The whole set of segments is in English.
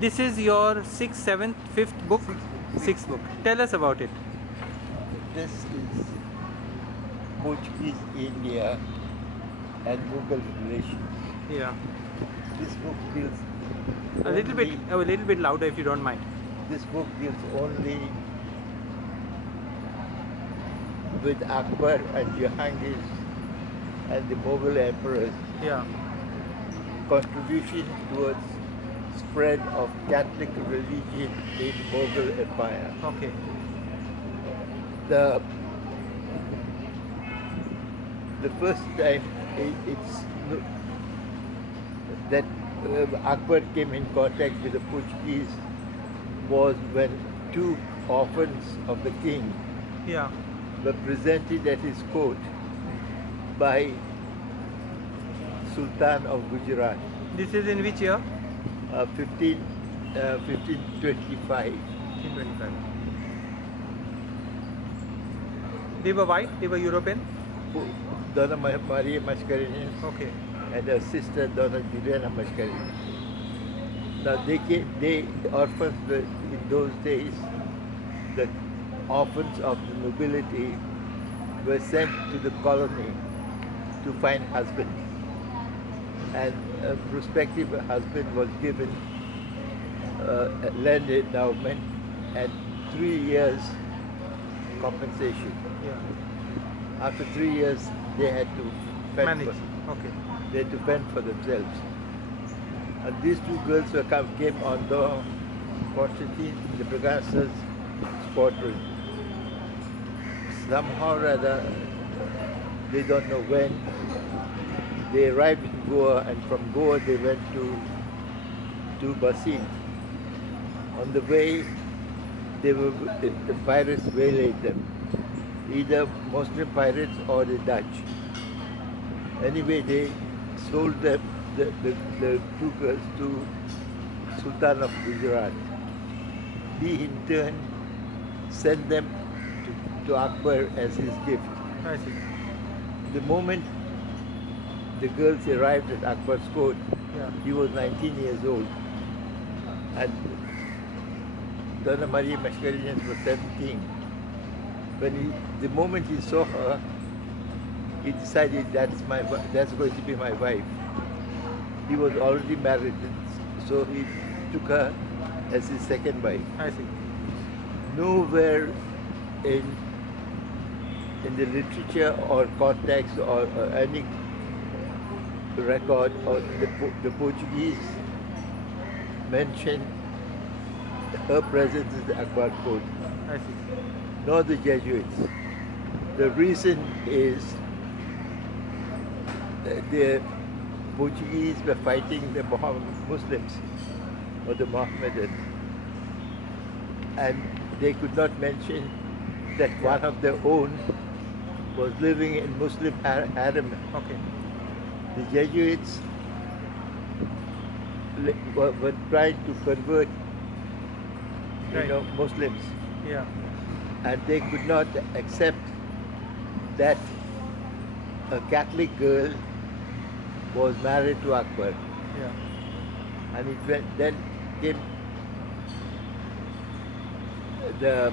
this is your sixth, seventh, fifth book? Sixth book. Tell us about it. This is Portuguese India and Mughal relations. Yeah. This book deals A little bit louder if you don't mind. this book deals only with Akbar and Jahangir and the Mughal emperors' Yeah. contribution towards spread of Catholic religion in Mughal Empire. Okay. The first time it's that Akbar came in contact with the Portuguese was when two orphans of the king Yeah. were presented at his court by Sultan of Gujarat, This is in which year? 1525. 1525. They were white? They were European? Dona Maryum-uz-Zamani Okay. and her sister Dona Juliana Mascarenhas. Now they orphans were, in those days, the orphans of the nobility were sent to the colony to find husbands, and a prospective husband was given a land endowment and 3 years compensation. Yeah. After 3 years, they had to fend Manage. for, Okay. they had to fend for themselves. And these two girls came on the Constantine the Pegasus squadron. Somehow or other, they don't know when, they arrived in Goa, and from Goa they went to Bassein. On the way, the pirates waylaid them, either Muslim pirates or the Dutch. Anyway, they sold them, the two girls, to Sultan of Gujarat. He in turn sent them to Akbar as his gift. I see. The moment the girls arrived at Akbar's court, Yeah. he was 19 years old, and Dona Maryum-uz-Zamani was 17. The moment he saw her, he decided that's going to be my wife. He was already married, so he took her as his second wife. I see. Nowhere in the literature or context or any record or the Portuguese mention her presence in the Akbar court, I see. nor the Jesuits. The reason is the Portuguese were fighting the Muslims or the Mohammedans, and they could not mention that one of their own was living in Muslim harem. Okay. The Jesuits were trying to convert, Right. Muslims, Yeah. and they could not accept that a Catholic girl was married to Akbar. Yeah. And then came the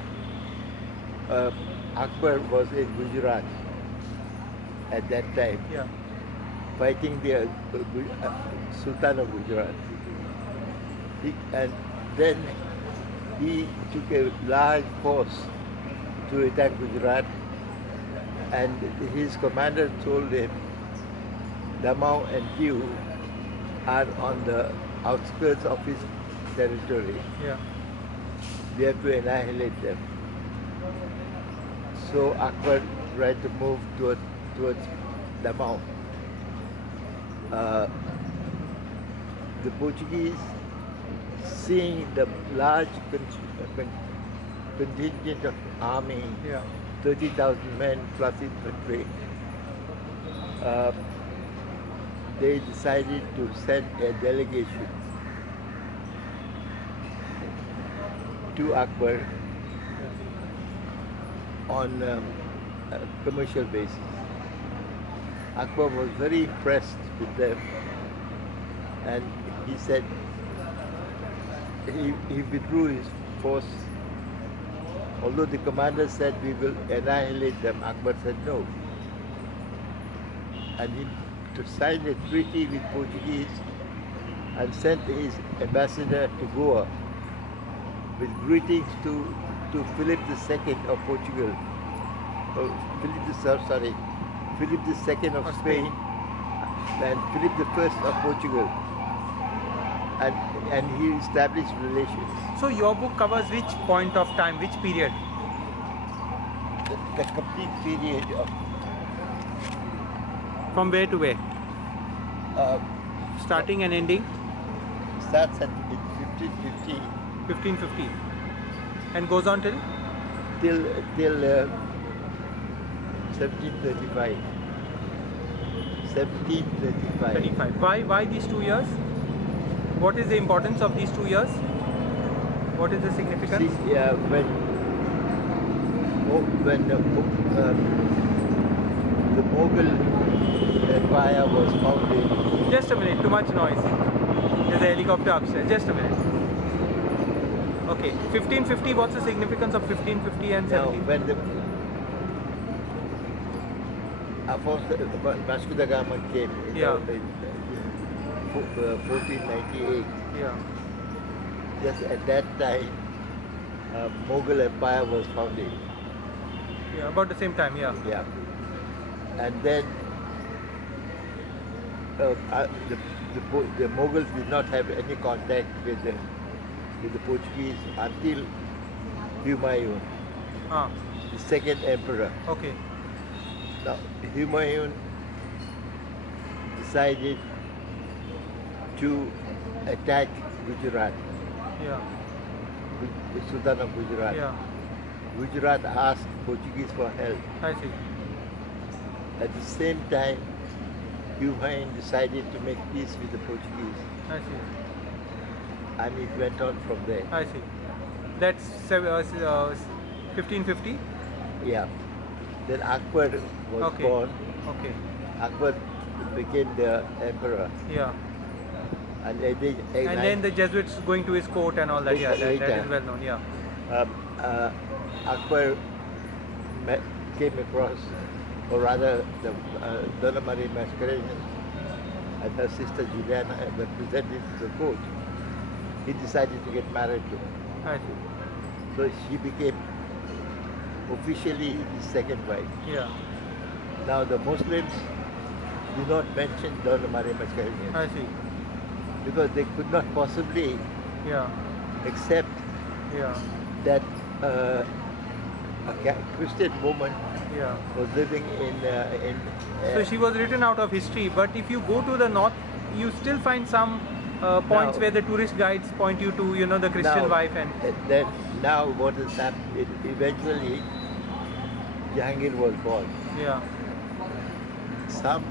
Akbar was in Gujarat at that time, Yeah. fighting the Sultan of Gujarat. And then he took a large force to attack Gujarat, and his commander told him, Damau and Diu are on the outskirts of his territory. Yeah. We have to annihilate them. So Akbar tried to move towards Damau. The Portuguese, seeing the large contingent of army, Yeah. 30,000 men plus infantry, they decided to send a delegation to Akbar on a commercial basis. Akbar was very impressed with them, and he said, he withdrew his force. Although the commander said we will annihilate them, Akbar said no. And he to sign a treaty with Portuguese and sent his ambassador to Goa with greetings to Philip II of Portugal. Philip II of Spain and Philip I of Portugal. And he established relations. So your book covers which point of time, which period? The complete period of From where to where? Starting and ending? Starts at 1550 1550. And goes on till? till 1735. 1735. 35. Why these 2 years? What is the importance of these 2 years? What is the significance? See, when the Mughal Empire was founded. Just a minute, too much noise. There's a helicopter upstairs. Just a minute. Okay, 1550, what's the significance of 1550 and Now, 17? when the Vasco da Gama came in Yeah. 1498, Yeah. just at that time, Mughal Empire was founded. Yeah, about the same time, yeah. Yeah. And then the Mughals did not have any contact with the Portuguese until Humayun, Ah, the second emperor. okay. Now, Humayun decided to attack Gujarat, Yeah. the Sultan of Gujarat. Yeah. Gujarat asked Portuguese for help. I see. At the same time, Humayun decided to make peace with the Portuguese, I see. and it went on from there. I see. That's 1550? Yeah. Then Akbar was Okay. born. Okay. Akbar became the emperor, Yeah. and And then the Jesuits going to his court and all that. Yeah, that Later. is well known. Yeah. Akbar came across, or rather, the Donna Maryum-uz-Zamani and her sister Juliana were presented to the court. He decided to get married to her. I see. So she became officially his second wife. Yeah. Now the Muslims do not mention Donna Maryum-uz-Zamani I see. because they could not possibly Yeah. accept Yeah. that a Christian woman Yeah. was living in So she was written out of history, but if you go to the north, you still find some points Now- where the tourist guides point you to, you know, the Christian now, wife and. Then now what has happened? Eventually, Jahangir was born. Yeah. Some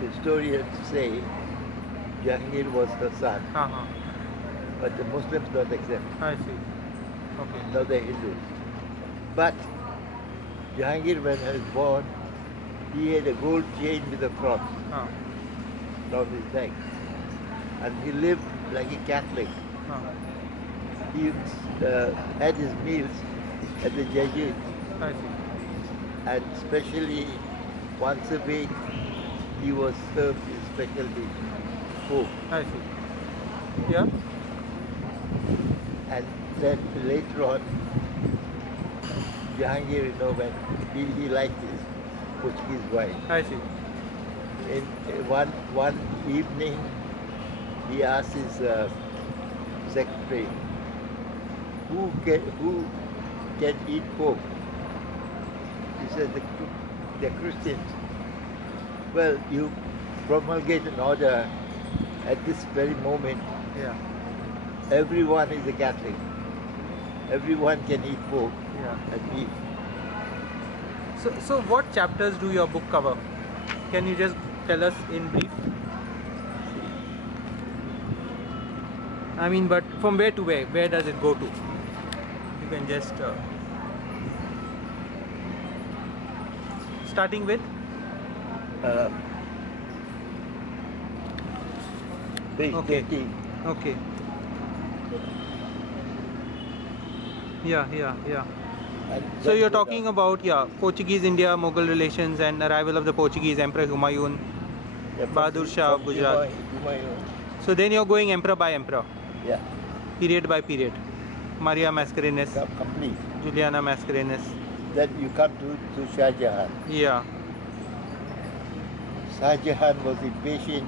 historians say Jahangir was her son, Uh-huh. but the Muslims don't accept. I see. Okay. Now they're Hindus. But Jahangir, when he was born, he had a gold chain with a cross Uh, around his neck, and he lived like a Catholic. He had his meals at the Jesuits, I see. and especially once a week he was served his special dish, pork. I see. Yeah. And then later on, Jahangir, you know, when he liked his Portuguese wife. I see. In one evening, he asked his secretary, who can eat pork? He said, the Christians. Well, you promulgate an order at this very moment. Yeah. Everyone is a Catholic. Everyone can eat pork Yeah. and beef. So what chapters do your book cover? Can you just tell us in brief? I mean, but from where to where? Where does it go to? You can just starting with Page Okay. 13. okay. Yeah, yeah, yeah. And So then you're go talking down. about, yeah, Portuguese India, Mughal relations and arrival of the Portuguese Emperor Humayun, Yeah, Bahadur Shah of Gujarat. Humayun. So then you're going emperor by emperor, Yeah, period by period. Maria Mascarenhas, complete. Juliana Mascarenhas. Then you come to Shah Jahan. Yeah. Shah Jahan was impatient.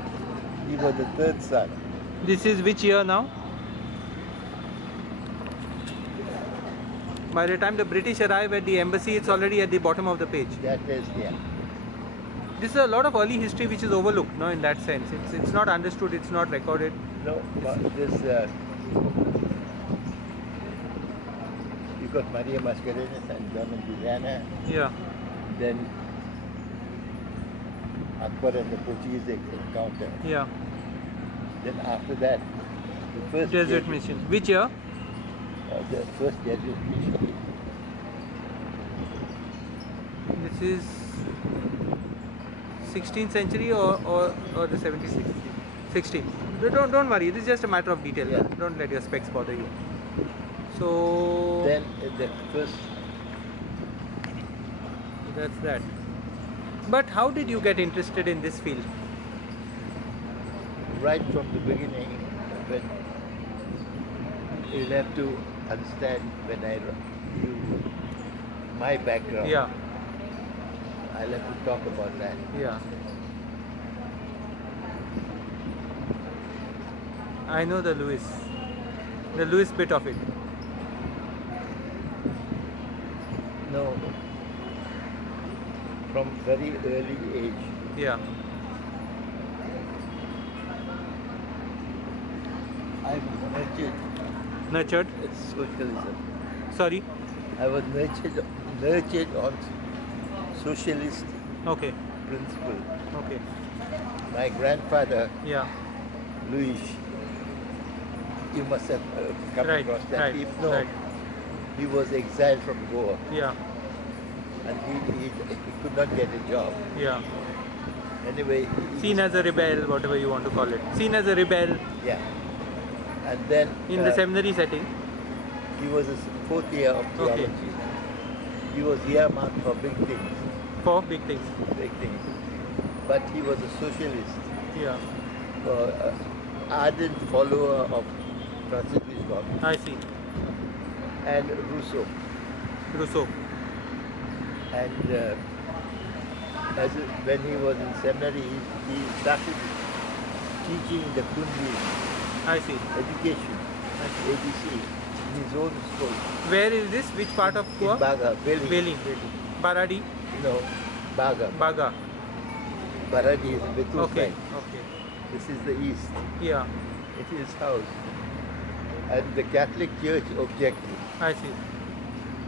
He was the third son. This is which year now? By the time the British arrive at the embassy, it's already at the bottom of the page. That is, yeah. This is a lot of early history which is overlooked, no, in that sense. It's not understood, it's not recorded. No, this you got Maria Mascarenhas and John and Juliana. Yeah. Then Akbar and the Portuguese encounter. Yeah. Then after that, the first Jesuit mission. Which year? The first Jesuit mission. This is 16th century or the 17th? 16th. Don't worry. This is just a matter of detail. Yeah. Don't let your specs bother you. So Then the first. that's that. But how did you get interested in this field? Right from the beginning, when you'll have to understand when my background. Yeah. I'll have to talk about that. Yeah. I know the Luis bit of it. No, from very early age. Yeah. I was Nurtured? it's socialism. Sorry. I was nurtured on socialist Okay. principle. Okay. My grandfather, Yeah. Luís, you must have come Right. across that. Right. If no, Right. he was exiled from Goa Yeah. and he could not get a job. Yeah. Anyway, Seen as a rebel, whatever you want to call it. Seen as a rebel yeah. And then in the seminary setting. he was a fourth year of theology. Okay. He was earmarked for big things, For big things. big things. But he was a socialist, Yeah. ardent follower of Francis Bishop I see. and Rousseau. Rousseau. And when he was in seminary, he started teaching the Kundi I see. education, I see. ABC, in his own school. Where is this? Which part of In Goa? Baga, Veli. Baradi. No, Baga. Baga. Baradi is Betul Okay. side. Okay. This is the east. Yeah. It is his house. And the Catholic Church objected. I see.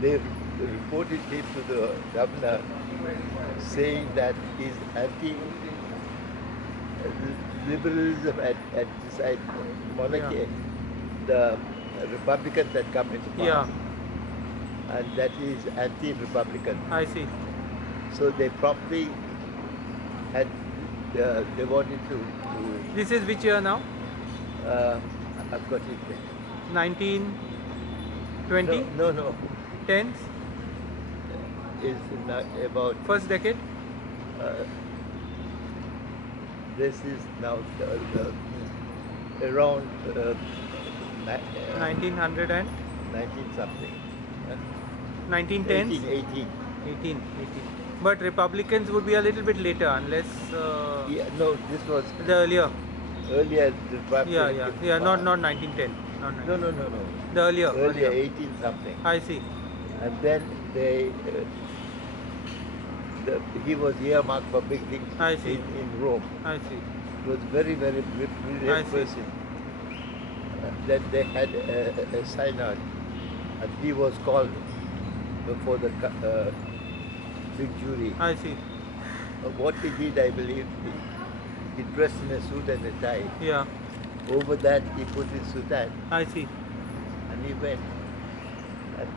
They reported him to the governor saying that he's anti-liberalism at this monarchy, the Republicans that come into power. Yeah. And that is anti-Republican. I see. So they promptly had, they wanted to This is which year now? I've got it there. 1920? No. Tens? Is about First decade? this is now around 1900 and 19 something. 1910s? 18. 18. But Republicans would be a little bit later unless Yeah, no, this was the earlier. earlier. The Republican Yeah. Not power. 1910. Not 1910. No. The earlier. Earlier 18 something. I see. And then they, he was earmarked for big things I see. in Rome. I see. He was very, very I brilliant see. person. Then they had a synod, and he was called before the big jury. I see. What he did, I believe, he dressed in a suit and a tie. Yeah. Over that, he put his soutane, I see. and he went. And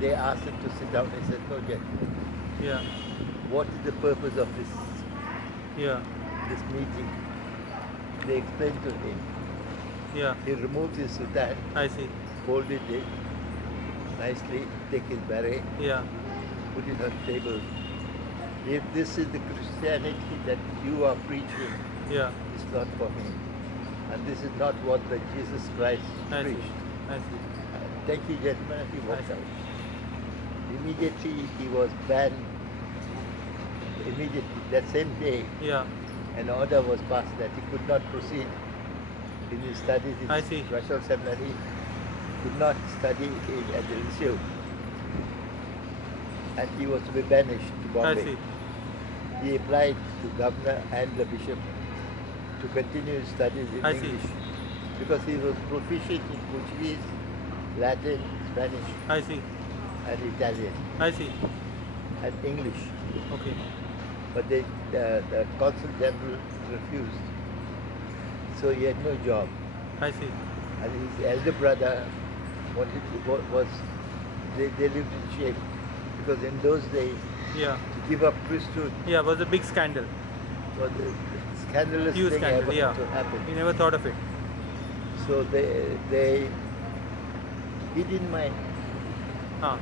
they asked him to sit down. He said, "No, gentlemen. Yeah. What is the purpose of Yeah. this meeting?" They explained to him. Yeah. He removed his soutane, I see. folded it nicely, take his beret, Yeah. put it on the table. If this is the Christianity that you are preaching, Yeah. it's not for me. And this is not what the Jesus Christ I see. preached. I see. Thank you, gentlemen. He walked I see. out. Immediately he was banned. Immediately, that same day, Yeah. an order was passed that he could not proceed in his studies in I see. Russian seminary, could not study at the Lyceum, and he was to be banished to I Bombay. see. He applied to governor and the bishop to continue his studies in I see. English because he was proficient in Portuguese, Latin, Spanish, I see. and Italian, I see. and English. Okay. But the consul general refused. So he had no job. I see. And his elder brother wanted to, they lived in shame. Because in those days, Yeah. to give up priesthood Yeah, was a big scandal. was a scandalous Huge thing scandal, ever yeah. to happen. He never thought of it. So he didn't mind. Ah.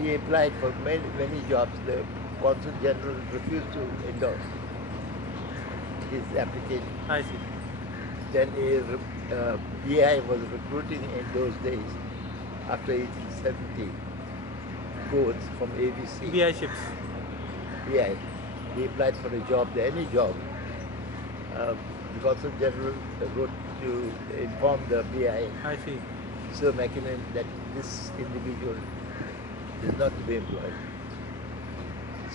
He applied for many jobs. The consul general refused to endorse his application. I see. Then BI was recruiting in those days, after 1870, codes from ABC. BI ships. BI. He applied for a job there, any job. The consul general wrote to inform the BI, I see. Sir Mackinnon, that this individual is not to be employed.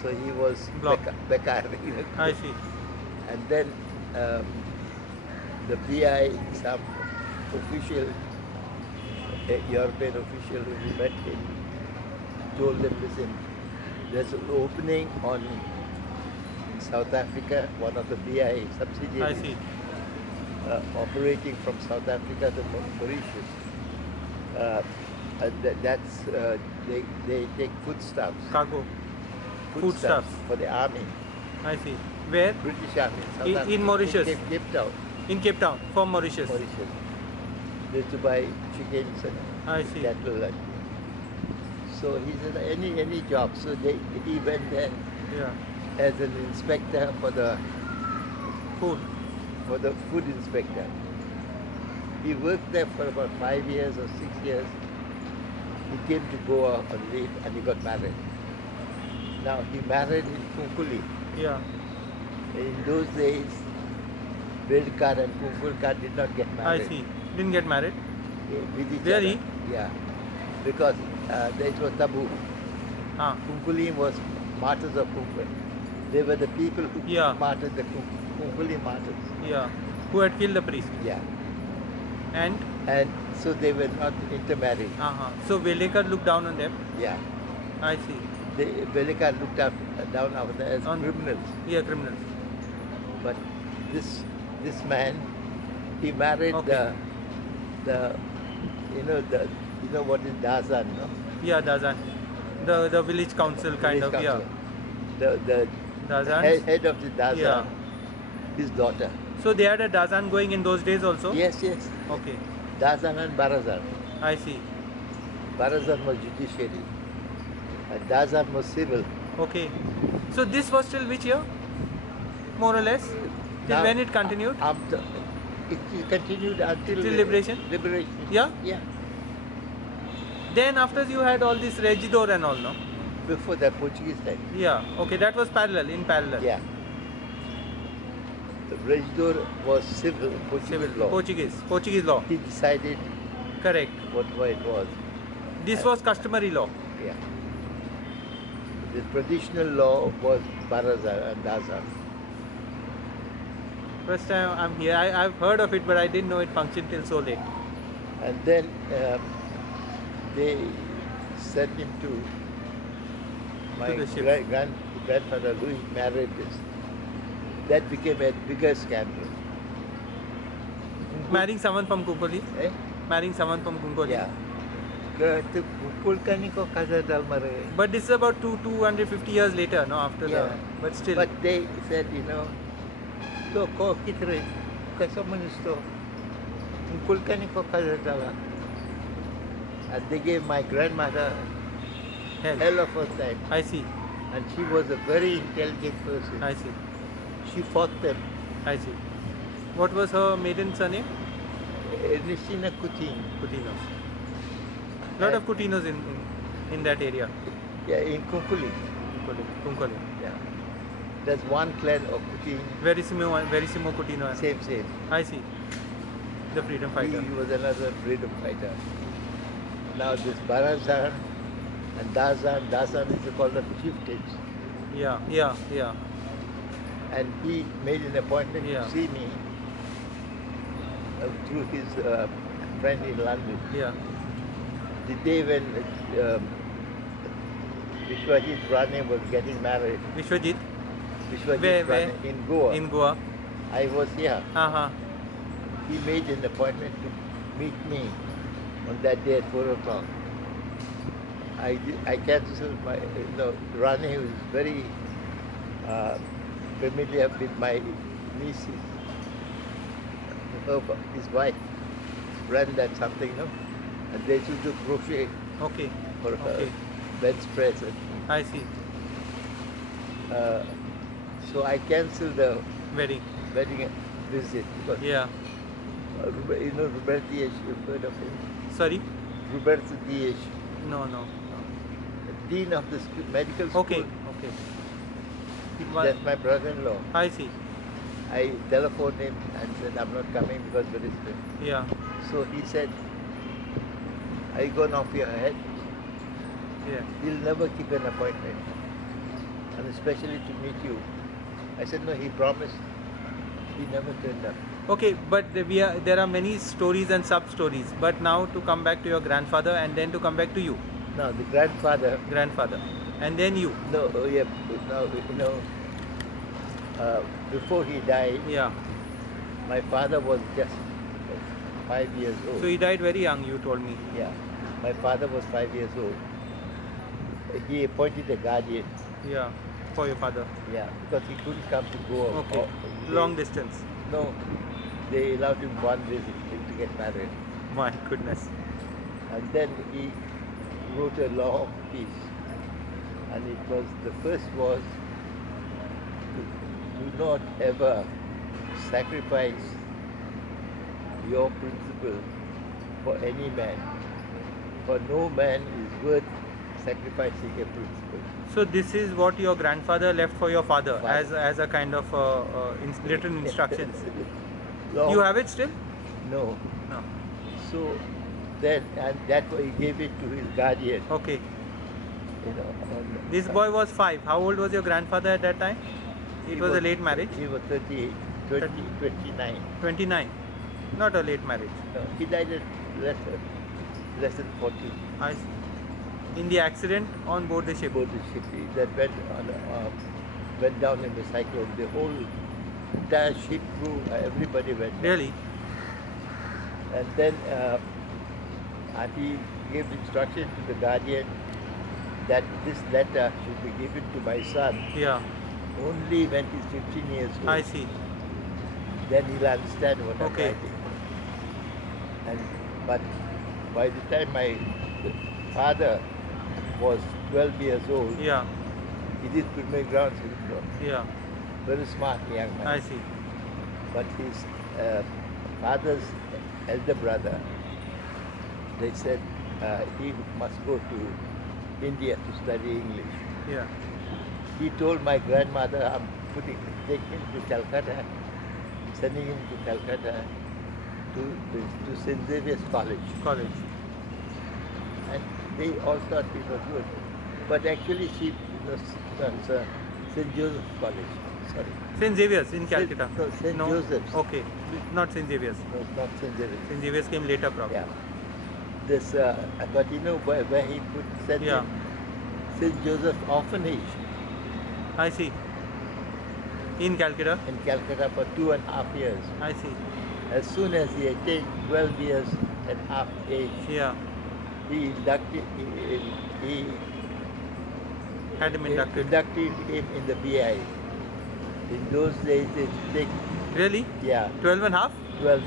So he was Blocked. Bekar. I see. And then the BI, some official, a European official who we met him, told them, listen, there's an opening in South Africa, one of the BI subsidiaries. I see. Operating from South Africa to Mauritius. And they take foodstuffs. Cargo. Foodstuffs Foodstuffs. for the army, I see. Where? British Army in South Africa. In Mauritius. Cape Town, In Cape Town, from Mauritius. Mauritius. They used to buy chickens and I see. cattle. And so he said, any job. So he went there Yeah. as an inspector for the Food. food inspector. He worked there for about 5 years or 6 years. He came to Goa on leave and he got married. Now he married in Kunkuli. Yeah. In those days, Bedkar and Kunkulkar did not get I married. see. Didn't get married. With each Really? other. Yeah. Because it was taboo. Ah. Kunkuli was martyrs of Kunkul. They were the people who Yeah. martyred the Kunkuli martyrs. Yeah. Who had killed the priest. Yeah. And And so they were not intermarried. so Velekar looked down on them. Yeah. I see. Velekar looked down after them as On- criminals. Yeah, criminals. But this man, he married Okay. you know what is Dazan, no? Yeah, Dazan. The village council kind Village of, yeah. council. The Dazan. head of the Dazan, Yeah. his daughter. So they had a Dazan going in those days also? Yes, yes. Okay. Dazan and Barazan. I see. Barazan was judiciary. And Dazan was civil. Okay. So this was till which year? More or less? Till Now, when it continued? It continued until Till liberation? Liberation. Yeah? Yeah. Then after you had all this regidor and all, no? Before that Portuguese time. Yeah. Okay, that was parallel, in parallel. Yeah. The regidor was civil, Portuguese law. Portuguese law. He decided Correct. what it was. This was customary law. Yeah. The traditional law was Barazan and Dazan. First time I'm here, I've heard of it, but I didn't know it functioned till so late. And then they sent him to my the ships. grandfather Luís married this. That became a bigger scandal. Marrying someone from Kunkoli? Eh? Marrying someone from Kunkoli? Yeah. But this is about 250 years later, no? After Yeah. But still. But they said, to ko kitre, kasaman isto. kumpulkan kau Kazakala. And they gave my grandmother Hell. hell of a time. I see. And she was a very intelligent person. I see. She fought them. I see. What was her maiden surname? Ernestina Coutinho. Coutinhos. Lot of Coutinhos in that area. Yeah, in Kunkuli. Kunkole. Yeah. There's one clan of Coutinho. Verissimo Coutinho. Same. I see. The freedom fighter. He was another freedom fighter. Now this Barazan and Dazan is called the chieftains. Yeah. And he made an appointment Yeah. to see me through his friend in London. Yeah. The day when Vishwajit Rane was getting married. Vishwajit? Vishwajit Where? Rane in Goa. In Goa. I was here. Uh-huh. He made an appointment to meet me on that day at 4 o'clock. I cancelled my, Rane was very familiar with my nieces. His wife ran that something, and they used to do crochet Okay. for her Okay. bedspread. I see. So I cancelled the Wedding. visit because Yeah. Robert Dias, you've heard of him? Sorry? Roberto Dias, No. dean of the medical school. Okay. That's my brother-in-law. I see. I telephoned him and said, I'm not coming because there is pain. Yeah. So he said, are you gone off your head? Yeah. He'll never keep an appointment. And especially to meet you. I said, no, he promised. He never turned up. Okay, but there are many stories and sub-stories. But now to come back to your grandfather and then to come back to you. Now the grandfather. And then you. No, before he died, Yeah. my father was just 5 years old. So he died very young, you told me. Yeah, my father was 5 years old. He appointed a guardian. Yeah. For your father. Yeah, because he couldn't come to Goa. Okay. Long distance. No, they allowed him one visit to get married. My goodness. And then he wrote a long piece. And it was, the first was, do not ever sacrifice your principle for any man. For no man is worth sacrificing a principle. So this is what your grandfather left for your father Father. as a kind of written instructions. Long- You have it still? No. No. So then, and that way he gave it to his guardian. Okay. on- This boy was 5. How old was your grandfather at that time? It he was a late marriage? He was 29. 29. Not a late marriage. No, he died at less than 40. I see. In the accident on board the ship. Aboard the ship that went down in the cyclone. The whole entire ship crew, everybody went down. Really? And then and he gave instruction to the guardian that this letter should be given to my son Yeah. only when he's 15 years old. I see. Then he'll understand what I'm Okay. writing. But by the time my father was 12 years old, Yeah. he did primer ground syndrome. Yeah. Very smart young man. I see. But his father's elder brother, they said he must go to India to study English. Yeah. He told my grandmother, I'm taking him to Calcutta, sending him to Calcutta to St. Xavier's College. And they all thought it was good. But actually St. Joseph's College. Sorry. St. Xavier's in Calcutta. No, St. Joseph's. Okay. Not St. Xavier's. No, not St. Xavier's. St. Xavier's came later probably. Yeah. This, but you know where he could send Yeah. him? St. Joseph's Orphanage I see. In Calcutta. in Calcutta for 2.5 years. I see. As soon as he attained 12 years and half age, Yeah. he Had him inducted. inducted him in the BI. In those days, they take, Really? yeah, 12 and a half? 12,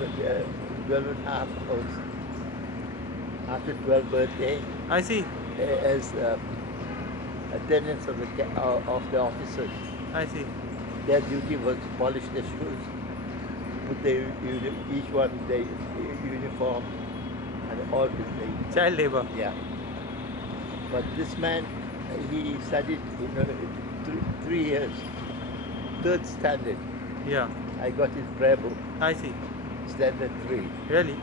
12 and a half was after 12th birthday I see. as attendants of the officers. I see. Their duty was to polish their shoes, put each one their uniform and all this thing. Child labor. Yeah. But this man, he studied, 3 years, 3rd standard. Yeah. I got his prayer book, I see. standard 3. Really?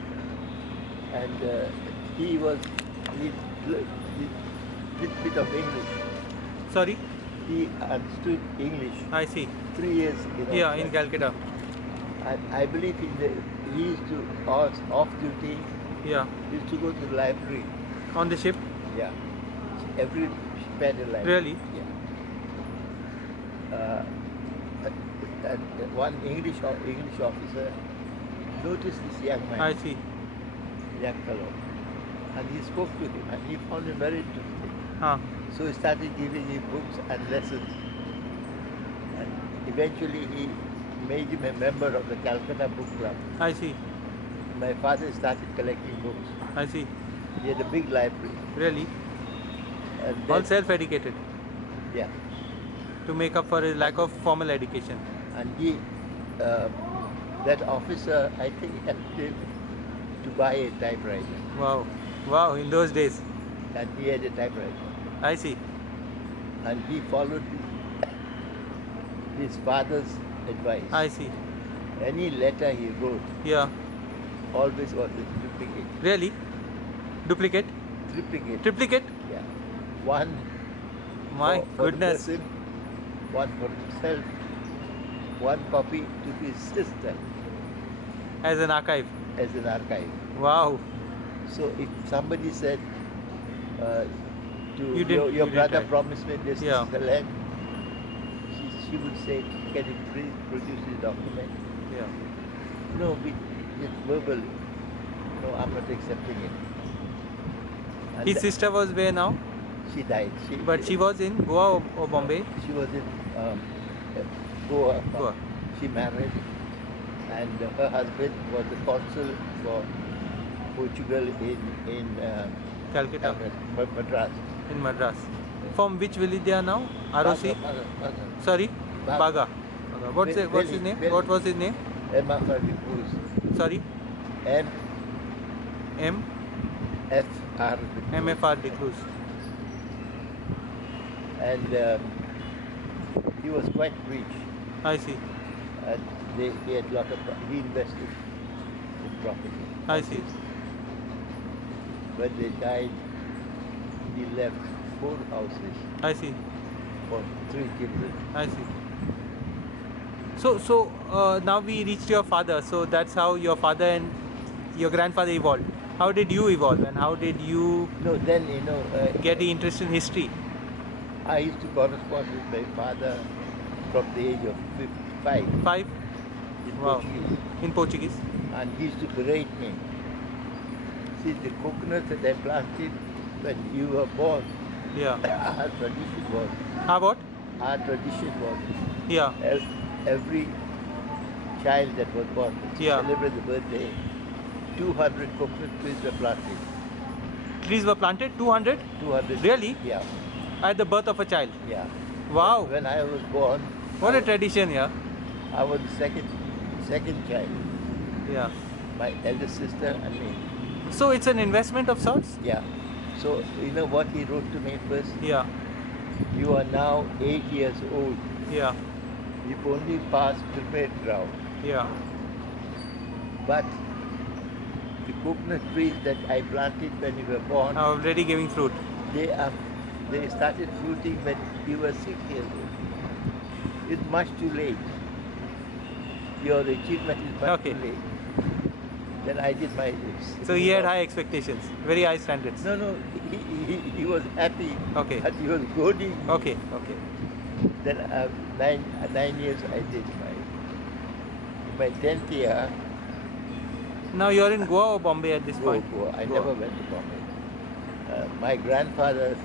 And he did bit of English. Sorry? He understood English. I see. 3 years. Yeah, in Calcutta. And I believe he used to, off duty, Yeah. he used to go to the library. On the ship? Yeah. Every ship had a library. Really? Yeah. And one English officer noticed this young man. I see. Young fellow. And he spoke to him and he found him very interesting. Huh. So he started giving him books and lessons. And eventually he made him a member of the Calcutta Book Club. I see. My father started collecting books. I see. He had a big library. Really? And All then, self-educated yeah. to make up for his lack of formal education. And he, that officer, I think, helped him to buy a typewriter. Wow. Wow, in those days. And he had a typewriter. I see. And he followed his father's advice. I see. Any letter he wrote Yeah. always was a duplicate. Really? Duplicate? Triplicate. Triplicate? Yeah. One My for goodness. the person, one for himself, one copy to his sister As an archive. as an archive. Wow. So if somebody said to You didn't- your you didn't brother type. promised me this Yeah. is the land, she would say, can you please produce the document? Yeah. No, it's verbal. No, I'm not accepting it. And His sister was where now? she died. But she was in Goa or Bombay? She was in Goa. Goa. She married, and her husband was the consul for Portugal in Calcutta. Madras. In Madras. From which village they are now? ROC? Baga. Sorry? Baga. Baga. What's his Delhi, name? Delhi. What was his name? MFR Cruz. Sorry? M M? F R MFR de Cruz. and he was quite rich, I see. and he had lot of he invested in property. I see. When they died, he left 4 houses I see. for 3 children. I see. So now we reached your father. So that's how your father and your grandfather evolved. How did you evolve, and how did you No, then get the interest in history? I used to correspond with my father from the age of 5 5? in Wow. Portuguese, In Portuguese? and he used to berate me. See, the coconuts that I planted when you were born, Yeah. our tradition was, What? Yeah. every child that was born to Yeah. celebrate the birthday, 200 coconut trees were planted. Trees were planted? 200? 200. Really? Yeah, At the birth of a child? yeah. Wow. When I was born, What a tradition, yeah. I was the second child. Yeah. My eldest sister and me. So it's an investment of sorts? Yeah. So you know what he wrote to me first? Yeah. You are now 8 years old. Yeah. You've only passed prepared ground. Yeah. But the coconut trees that I planted when you were born, Already giving fruit. they started fruiting when you were 6 years old. It's much too late. Your achievement is much Okay. too late. Then I did my. So he had high expectations, very high standards. No, he was happy. Okay. But he was goading me. Okay. Okay. Then 9 years I did my 10th year. Now you're in Goa or Bombay at this point? Goa. I Goa. never went to Bombay. My grandfather